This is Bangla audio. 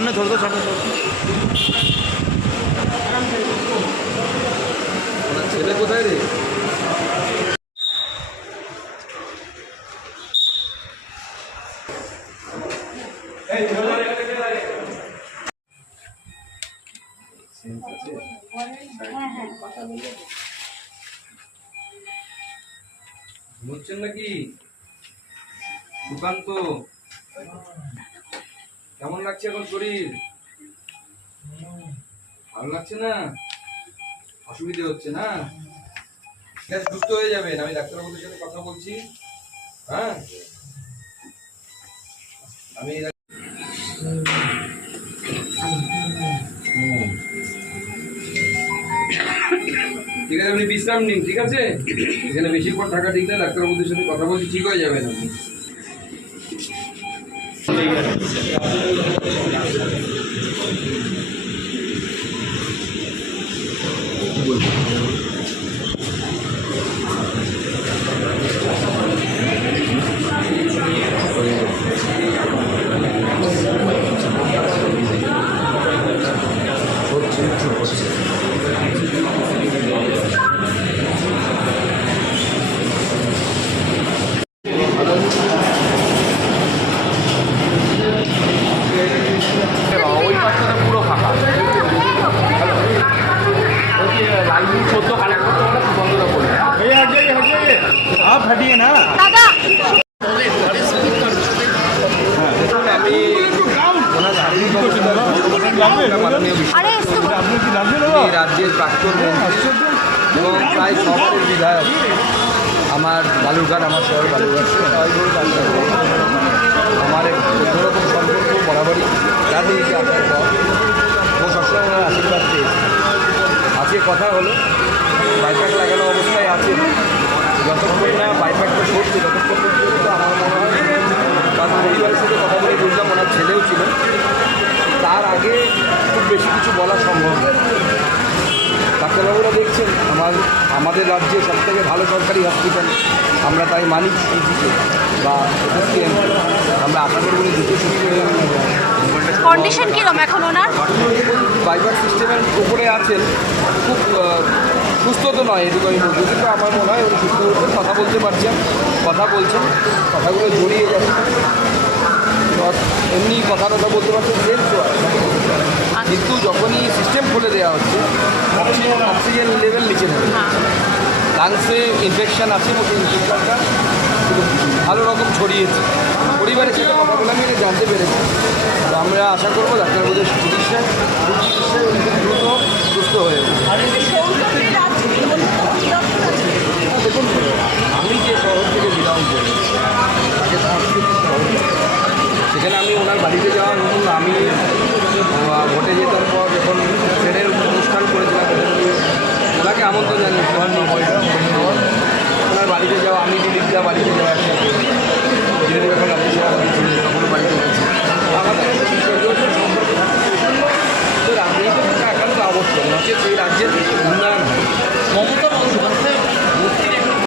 সামনে ধরো তো সামনে ছেলে কোথায় রে? ঘুমোচ্ছেন নাকি? সুকান্ত কেমন লাগছে এখন শরীর? ভালো লাগছে না? অসুবিধে হচ্ছে না? আছে, সুস্থ হয়ে যাবেন। আমি ডাক্তারবাবুদের সাথে কথা বলছি। হ্যাঁ? আমি ঠিক আছে আপনি বিশ্রাম নিন ঠিক আছে? এখানে বেশিক্ষণ থাকা ঠিক না ডাক্তারবাবুদের সাথে কথা বলছি ঠিক হয়ে যাবেন আপনি। すいません。রাজ্যের প্রাক্তন এবং প্রায় শহরের বিধায়ক। আমার বালুরঘাট, আমার শহর বালুরঘাট। আমার এক অন্যরকম সম্পর্ক বরাবরই রাজনীতিতে আসার পর ও সবসময় আশীর্বাদ পেয়েছে। আজকে কথা হলো, বাইপাস লাগানো বেশি কিছু বলা সম্ভব নয় ডাক্তারবাবুরা দেখছেন আমার আমাদের রাজ্যে সবথেকে ভালো সরকারি হসপিটাল আমরা তাই মানি বা আমরা আশা করব হয়ে কন্ডিশন কিরম এখন ওনার? বাইপাস সিস্টেমের উপরে আছেন খুব সুস্থ তো নয় এটুকু আমি বলব। কিন্তু আমার মনে হয় উনি সুস্থ হচ্ছেন কথা বলতে পারছেন কথা বলছেন কথাগুলো জড়িয়ে যাচ্ছে। এমনি কথা কথা বলতে পারছেন সেন্স তো আছে। কিন্তু যখনই সিস্টেম খুলে দেওয়া হচ্ছে অক্সিজেন অক্সিজেন লেভেল নিচে নেবে। লাংসে ইনফেকশান আছে এবং সেই ইনফেকশনটা ভালো রকম ছড়িয়েছে। পরিবারের সাথে কথা বলে আমি জানতে পেরেছি। তো আমরা আশা করব ডাক্তারবাবুদের চিকিৎসায় দ্রুত চিকিৎসায় দ্রুত সুস্থ হয়ে। দেখুন আমি যে শহর থেকে বিলং করি সেখানে আমি ওনার বাড়িতে যাওয়া নতুন আমি ভোটে যেতাম পর যখন